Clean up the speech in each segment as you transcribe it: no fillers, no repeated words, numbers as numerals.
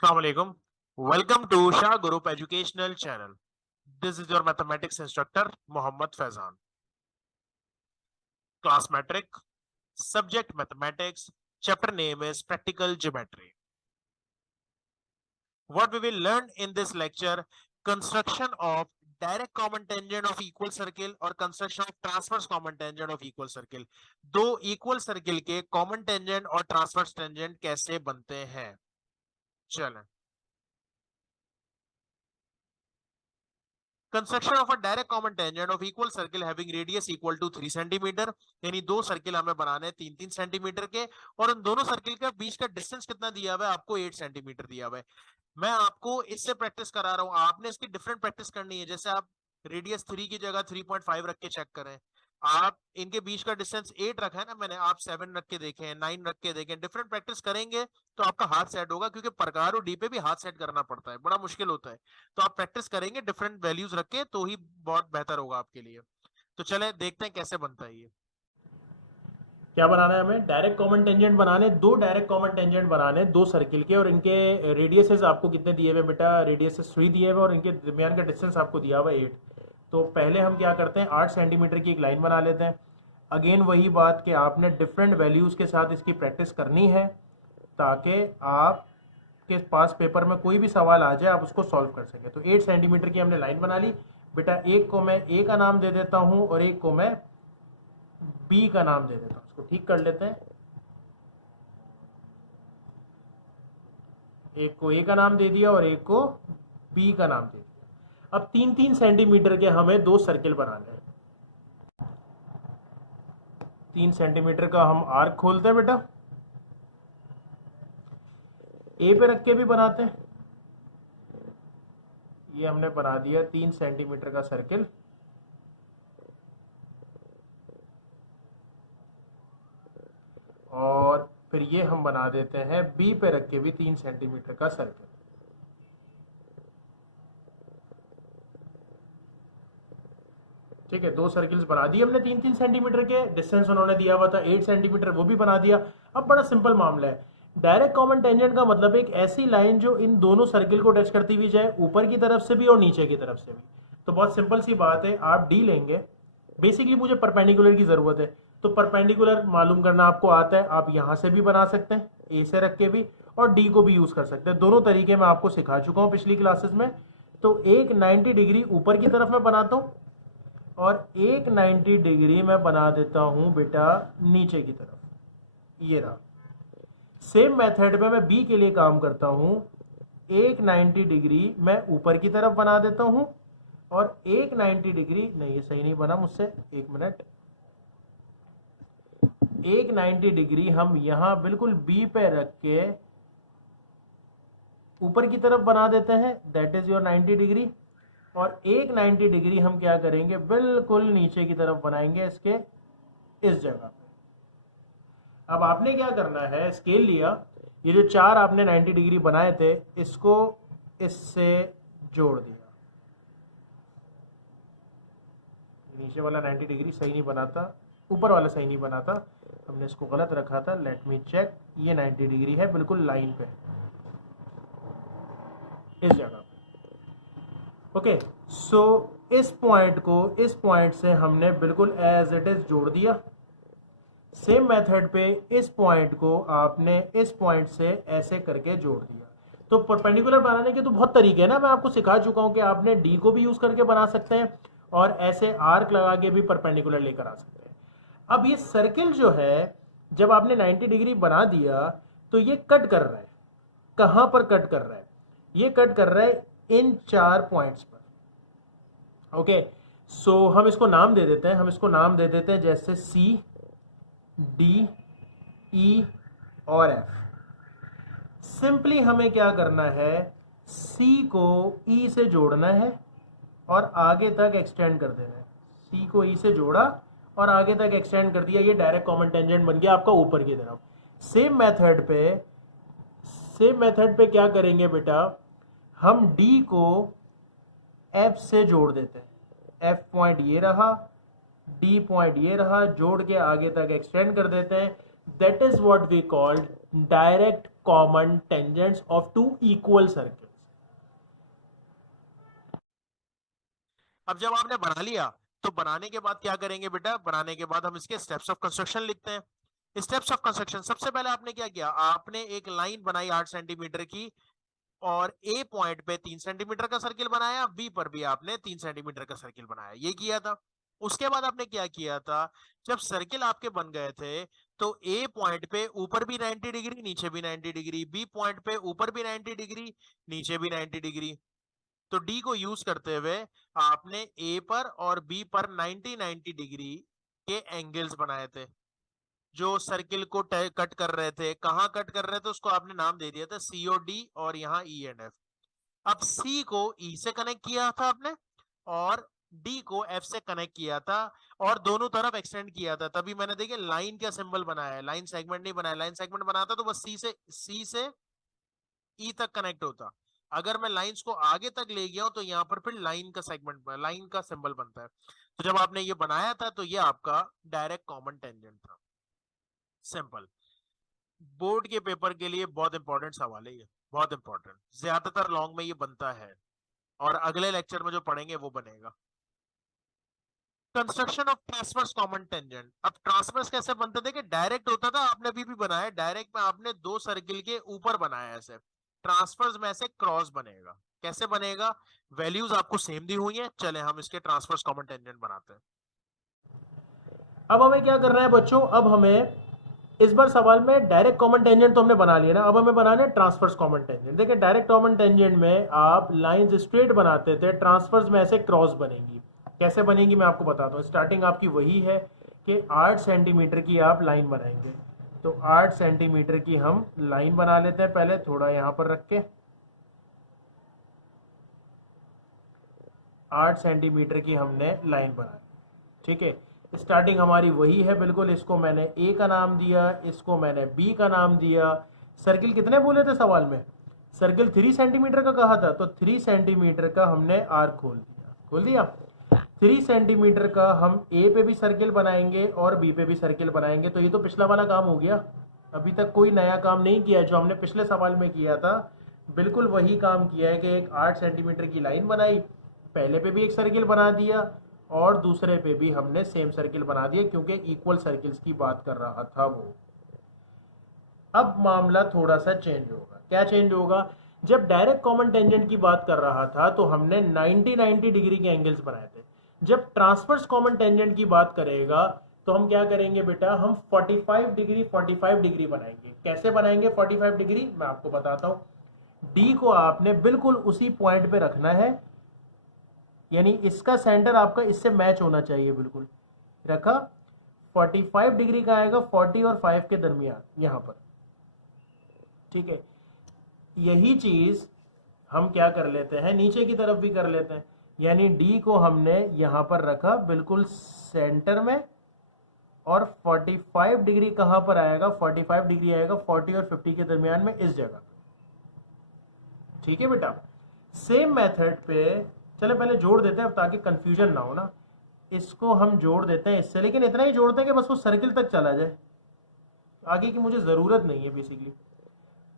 Assalamualaikum. Welcome to Shah Group Educational Channel. This is your mathematics instructor Mohammad Faizan. Class metric, subject mathematics, chapter name is practical geometry. What we will learn in this lecture, construction of direct common tangent of equal circle और construction of transverse common tangent of equal circle. दो equal circle के common tangent और transverse tangent कैसे बनते हैं? चलें. Construction of a direct common tangent of equal circle having radius equal to 3 centimetre, यानी दो सर्किल हमें बनाने हैं 3-3 सेंटीमीटर के, और उन दोनों सर्किल के बीच का डिस्टेंस कितना दिया हुआ है? आपको 8 सेंटीमीटर दिया हुआ है. मैं आपको इससे प्रैक्टिस करा रहा हूं, आपने इसकी डिफरेंट प्रैक्टिस करनी है. जैसे आप रेडियस 3 की जगह 3.5 रख के चेक करें. आप इनके बीच का डिस्टेंस 8 रखा है ना, मैंने आप 7 रख के देखें, 9 रख के देखें. डिफरेंट प्रैक्टिस करेंगे तो आपका हाथ सेट होगा, क्योंकि प्रकार और डी पे भी हाथ सेट करना पड़ता है, बड़ा मुश्किल होता है. तो आप प्रैक्टिस करेंगे डिफरेंट वैल्यूज रख के, तो ही बहुत बेहतर होगा आपके लिए. तो चले देखते हैं कैसे बनता है ये. क्या बनाना है हमें? डायरेक्ट कॉमन टेंजेंट बनाने, दो डायरेक्ट कॉमन टेंजेंट बनाने दो सर्किल के, और इनके रेडियसेस आपको कितने दिए हुए बेटा? रेडियसेस 3 दिए हुए और इनके दरमियान का डिस्टेंस आपको दिया हुआ 8. तो पहले हम क्या करते हैं, 8 सेंटीमीटर की एक लाइन बना लेते हैं. अगेन वही बात कि आपने डिफरेंट वैल्यूज के साथ इसकी प्रैक्टिस करनी है, ताकि आपके पास पेपर में कोई भी सवाल आ जाए आप उसको सॉल्व कर सकें. तो 8 सेंटीमीटर की हमने लाइन बना ली बेटा. एक को मैं ए का नाम दे देता हूं और एक को मैं बी का नाम दे देता हूं. इसको ठीक कर लेते हैं. एक को ए का नाम दे दिया और एक को बी का नाम दे दिया. अब 3-3 सेंटीमीटर के हमें दो सर्किल बनाने हैं. 3 सेंटीमीटर का हम आर्क खोलते हैं बेटा. ए पे रख के भी बनाते हैं. ये हमने बना दिया 3 सेंटीमीटर का सर्किल. और फिर ये हम बना देते हैं बी पे रख के भी 3 सेंटीमीटर का सर्किल. ठीक है, दो सर्किल्स बना दिए हमने 3-3 सेंटीमीटर के. डिस्टेंस उन्होंने दिया हुआ था 8 सेंटीमीटर, वो भी बना दिया. अब बड़ा सिंपल मामला है. डायरेक्ट कॉमन टेंजेंट का मतलब एक ऐसी लाइन जो इन दोनों सर्किल को टच करती हुई जाए, ऊपर की तरफ से भी और नीचे की तरफ से भी. तो बहुत सिंपल सी बात है, आप डी लेंगे. बेसिकली मुझे परपेंडिकुलर की जरूरत है, तो परपेंडिकुलर मालूम करना आपको आता है. आप यहां से भी बना सकते हैं ए से रख के भी, और डी को भी यूज कर सकते हैं. दोनों तरीके मैं आपको सिखा चुका हूं पिछली क्लासेस में. तो एक 90 डिग्री ऊपर की तरफ मैं बनाता हूं और एक 90 डिग्री मैं बना देता हूं बेटा नीचे की तरफ. ये रहा. सेम मेथड पे मैं बी के लिए काम करता हूं. एक 90 डिग्री मैं ऊपर की तरफ बना देता हूं और एक 90 डिग्री, नहीं ये सही नहीं बना मुझसे, एक मिनट. एक 90 डिग्री हम यहां बिल्कुल बी पे रख के ऊपर की तरफ बना देते हैं. That is your 90 degree. और एक 90 डिग्री हम क्या करेंगे, बिल्कुल नीचे की तरफ बनाएंगे इसके इस जगह पे. अब आपने क्या करना है, स्केल लिया, ये जो चार आपने 90 डिग्री बनाए थे इसको इससे जोड़ दिया. नीचे वाला 90 डिग्री सही नहीं बना था, ऊपर वाला सही नहीं बना था, हमने इसको गलत रखा था. Let me check. ये 90 डिग्री है बिल्कुल लाइन पे इस जगह पे. ओके, सो इस पॉइंट को इस पॉइंट से हमने बिल्कुल एज इट इज जोड़ दिया. सेम मेथड पे इस पॉइंट को आपने इस पॉइंट से ऐसे करके जोड़ दिया. तो परपेंडिकुलर बनाने के तो बहुत तरीके हैं ना, मैं आपको सिखा चुका हूं कि आपने डी को भी यूज करके बना सकते हैं और ऐसे आर्क लगा के भी परपेंडिकुलर लेकर आ सकते हैं. अब ये सर्किल जो है, जब आपने 90 डिग्री बना दिया तो ये कट कर रहा है. कहां पर कट कर रहा है? ये कट कर रहा है इन चार पॉइंट्स पर. ओके, सो हम इसको नाम दे देते हैं. हम इसको नाम दे देते हैं जैसे सी, डी, ई और एफ. सिंपली हमें क्या करना है, सी को ई से जोड़ना है और आगे तक एक्सटेंड कर देना है. सी को ई से जोड़ा और आगे तक एक्सटेंड कर दिया. ये डायरेक्ट कॉमन टेंजेंट बन गया आपका ऊपर की तरफ. सेम मेथड पे क्या करेंगे बेटा, हम डी को एफ से जोड़ देते हैं. एफ पॉइंट ये रहा, डी पॉइंट ये रहा, जोड़ के आगे तक एक्सटेंड कर देते हैं. That is what we called direct common tangents of two equal circles. अब जब आपने बना लिया तो बनाने के बाद क्या करेंगे बेटा, बनाने के बाद हम इसके स्टेप्स ऑफ कंस्ट्रक्शन लिखते हैं। स्टेप्स ऑफ कंस्ट्रक्शन, सबसे पहले आपने क्या किया, आपने एक लाइन बनाई 8 सेंटीमीटर की और ए पॉइंट पे 3 सेंटीमीटर का सर्किल बनाया, बी पर भी आपने 3 सेंटीमीटर का सर्किल बनाया, ये किया था। उसके बाद आपने क्या किया था, जब सर्किल आपके बन गए थे तो ए पॉइंट पे ऊपर भी 90 डिग्री नीचे भी 90 डिग्री, बी पॉइंट पे ऊपर भी 90 डिग्री नीचे भी 90 डिग्री, तो डी को यूज करते हुए आपने ए पर और बी पर 90-90 डिग्री के एंगल्स बनाए थे जो सर्किल को कट कर रहे थे। कहां कट कर रहे थे उसको आपने नाम दे दिया था सीओ डी और यहाँ ई एंड एफ। अब सी को ई से कनेक्ट किया था आपने और डी को एफ से कनेक्ट किया था और दोनों तरफ एक्सटेंड किया था, तभी मैंने देखिए लाइन का सिंबल बनाया है, लाइन सेगमेंट नहीं बनाया। लाइन सेगमेंट बनाता तो बस सी से ई तक कनेक्ट होता। अगर मैं लाइंस को आगे तक ले गया हूं तो यहाँ पर फिर लाइन का सेगमेंट, लाइन का सिंबल बनता है। तो जब आपने ये बनाया था तो ये आपका डायरेक्ट कॉमन टेंजेंट था। सिंपल, बोर्ड के पेपर के लिए बहुत इंपॉर्टेंट सवाल है ये, बहुत इंपॉर्टेंट, ज्यादातर लॉन्ग में ये बनता है और अगले लेक्चर में जो पढ़ेंगे वो बनेगा। Construction of transverse common tangent. अब ट्रांसवर्स कैसे बनते थे कि डायरेक्ट होता था, आपने अभी भी बनाया डायरेक्ट में, आपने दो सर्किल के ऊपर बनाया ऐसे। ट्रांसवर्स में से क्रॉस बनेगा, कैसे बनेगा, वैल्यूज आपको सेम दी हुई है, चले हम इसके ट्रांसवर्स कॉमन टेंजेंट बनाते हैं। अब हमें क्या करना है बच्चों, अब हमें इस बार सवाल में डायरेक्ट कॉमन टेंजेंट तो हमने बना लिया ना, अब हमें बनाना है ट्रांसवर्स कॉमन टेंजेंट। देखिए डायरेक्ट कॉमन टेंजेंट में आप लाइंस स्ट्रेट बनाते थे, ट्रांसवर्स में ऐसे क्रॉस बनेगी। कैसे बनेगी मैं आपको बताता हूँ। स्टार्टिंग आपकी वही है कि 8 सेंटीमीटर की आप लाइन बनाएंगे, तो 8 सेंटीमीटर की हम लाइन बना लेते हैं। पहले थोड़ा यहां पर रख के 8 सेंटीमीटर की हमने लाइन बनाई, ठीक है। स्टार्टिंग हमारी वही है बिल्कुल, इसको मैंने ए का नाम दिया, इसको मैंने बी का नाम दिया। सर्किल कितने बोले थे सवाल में, सर्किल 3 सेंटीमीटर का कहा था, तो 3 सेंटीमीटर का हमने आर्क खोल दिया। 3 सेंटीमीटर का हम ए पे भी सर्किल बनाएंगे और बी पे भी सर्किल बनाएंगे। तो ये तो पिछला वाला काम हो गया, अभी तक कोई नया काम नहीं किया। जो हमने पिछले सवाल में किया था बिल्कुल वही काम किया है कि एक 8 सेंटीमीटर की लाइन बनाई, पहले पे भी एक सर्किल बना दिया और दूसरे पे भी हमने सेम सर्किल बना दिया, क्योंकि इक्वल सर्किल्स की बात कर रहा था वो। अब मामला थोड़ा सा चेंज होगा। क्या चेंज होगा, जब डायरेक्ट कॉमन टेंजेंट की बात कर रहा था तो हमने 90-90 डिग्री के एंगल्स बनाए थे। जब ट्रांसवर्स कॉमन टेंजेंट की बात करेगा तो हम क्या करेंगे बेटा, हम 45 डिग्री बनाएंगे। कैसे बनाएंगे 45 डिग्री, मैं आपको बताता हूं। डी को आपने बिल्कुल उसी पॉइंट पे रखना है, यानी इसका सेंटर आपका इससे मैच होना चाहिए, बिल्कुल रखा। 45 डिग्री का आएगा 40 और 5 के दरमियान यहां पर, ठीक है। यही चीज हम क्या कर लेते हैं, नीचे की तरफ भी कर लेते हैं। यानी डी को हमने यहां पर रखा बिल्कुल सेंटर में, और 45 डिग्री कहां पर आएगा, 45 डिग्री आएगा 40 और 50 के दरमियान में इस जगह, ठीक है बेटा। सेम मेथड पे चले पहले जोड़ देते हैं ताकि कंफ्यूजन ना हो ना। इसको हम जोड़ देते हैं इससे, लेकिन इतना ही जोड़ते हैं कि बस वो सर्किल तक चला जाए, आगे की मुझे जरूरत नहीं है बेसिकली।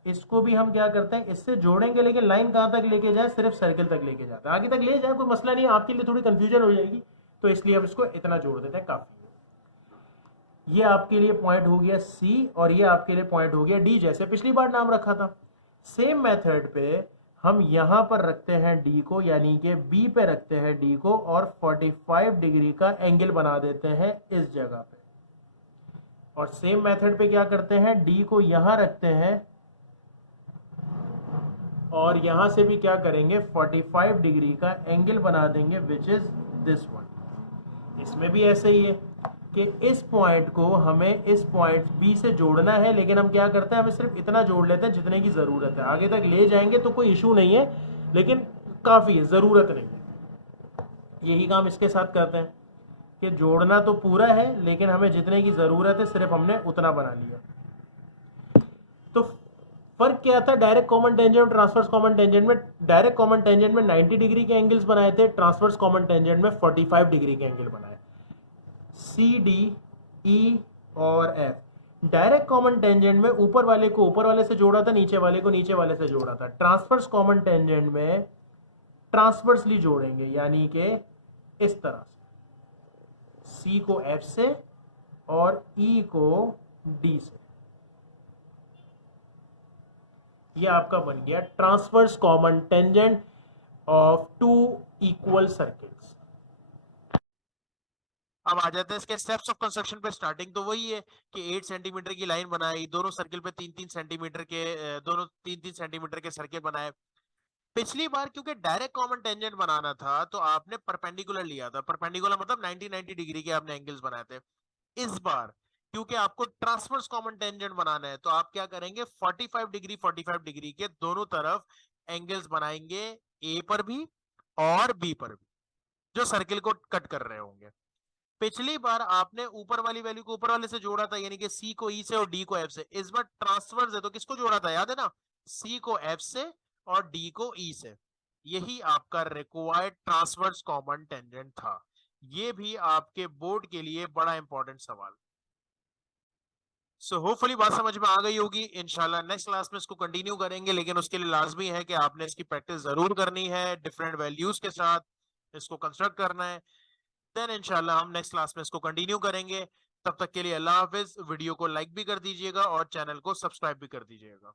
इसको भी हम क्या करते हैं, इससे जोड़ेंगे लेकिन लाइन कहां तक लेके जाए, सिर्फ सर्किल तक लेके जाते हैं, आगे तक ले जाए कोई मसला नहीं है, आपके लिए थोड़ी कंफ्यूजन हो जाएगी, तो इसलिए हम इसको इतना जोड़ देते हैं, काफी है। ये आपके लिए पॉइंट हो गया सी और ये आपके लिए पॉइंट हो गया डी, जैसे पिछली बार नाम रखा था। सेम मेथड पे हम यहां पर रखते हैं डी को, यानी कि बी पे रखते हैं डी को और 45 डिग्री का एंगल बना देते हैं इस जगह पे। और सेम मेथड पे क्या करते हैं, डी को यहां रखते हैं और यहां से भी क्या करेंगे 45 डिग्री का एंगल बना देंगे, विच इज दिस वन। इसमें भी ऐसे ही है कि इस पॉइंट को हमें इस पॉइंट बी से जोड़ना है, लेकिन हम क्या करते हैं, हमें सिर्फ इतना जोड़ लेते हैं जितने की जरूरत है। आगे तक ले जाएंगे तो कोई इशू नहीं है, लेकिन काफी है, जरूरत नहीं है। यही काम इसके साथ करते हैं कि जोड़ना तो पूरा है लेकिन हमें जितने की जरूरत है सिर्फ हमने उतना बना लिया। तो फर्क क्या था डायरेक्ट कॉमन टेंजेंट और ट्रांसवर्स कॉमन टेंजेंट में, डायरेक्ट कॉमन टेंजेंट में 90 डिग्री के एंगल्स बनाए थे, ट्रांसवर्स कॉमन टेंजेंट में 45 डिग्री के एंगल बनाए। सी डी ई और एफ, डायरेक्ट कॉमन टेंजेंट में ऊपर वाले को ऊपर वाले से जोड़ा था, नीचे वाले को नीचे वाले से जोड़ा था। ट्रांसवर्स कॉमन टेंजेंट में ट्रांसवर्सली जोड़ेंगे, यानी कि इस तरह से सी को एफ से और ई को डी से। ये आपका बन गया transverse common tangent of two equal circles. अब आ जाते हैं इसके स्टेप्स ऑफ कंस्ट्रक्शन पे। स्टार्टिंग तो वही है कि 8 सेंटीमीटर की लाइन बनाई, दोनों सर्किल पे 3-3 सेंटीमीटर के दोनों 3-3 सेंटीमीटर के सर्किल बनाए। पिछली बार क्योंकि डायरेक्ट कॉमन टेंजेंट बनाना था तो आपने परपेंडिकुलर लिया था, परपेंडिकुलर मतलब 90-90 डिग्री के आपने एंगल्स बनाए थे। इस बार क्योंकि आपको ट्रांसवर्स कॉमन टेंजेंट बनाना है तो आप क्या करेंगे, 45 डिग्री के दोनों तरफ एंगल्स बनाएंगे, ए पर भी और बी पर भी, जो सर्किल को कट कर रहे होंगे। पिछली बार आपने ऊपर वाली वैल्यू को ऊपर वाले से जोड़ा था, यानी कि सी को ई से और डी को एफ से। इस बार ट्रांसवर्स है तो किसको जोड़ा था, याद है ना, सी को एफ से और डी को ई से। यही आपका रिक्वायर्ड ट्रांसवर्स कॉमन टेंजेंट था। ये भी आपके बोर्ड के लिए बड़ा इंपॉर्टेंट सवाल। सो होपफुली बात समझ में आ गई होगी। इंशाल्लाह नेक्स्ट क्लास में इसको कंटिन्यू करेंगे, लेकिन उसके लिए लाजमी है कि आपने इसकी प्रैक्टिस जरूर करनी है, डिफरेंट वैल्यूज के साथ इसको कंस्ट्रक्ट करना है। देन इंशाल्लाह हम नेक्स्ट क्लास में इसको कंटिन्यू करेंगे। तब तक के लिए अल्लाह हाफिज। वीडियो को लाइक भी कर दीजिएगा और चैनल को सब्सक्राइब भी कर दीजिएगा।